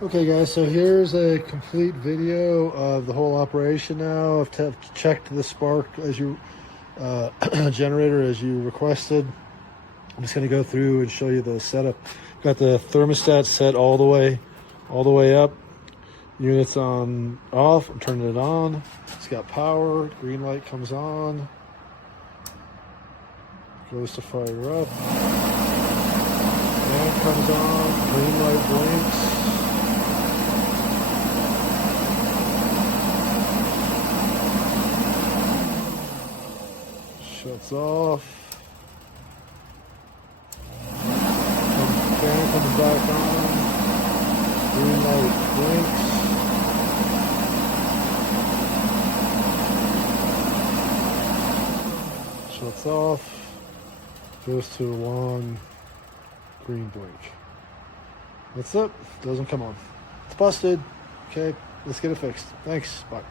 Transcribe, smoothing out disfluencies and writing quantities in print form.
Okay guys, so here's a complete video of the whole operation now. I've checked the spark as you generator as you requested. I'm just going to go through and show you the setup. Got the thermostat set all the way up. Units on off. I'm turning it on. It's got power. Green light comes on. Goes to fire up. Fan comes on. Green light blinks. Shuts off. Fan comes back on. Green light blinks. Shuts off. Goes to a long green blink. That's it. Doesn't come on. It's busted. Okay, let's get it fixed. Thanks. Bye.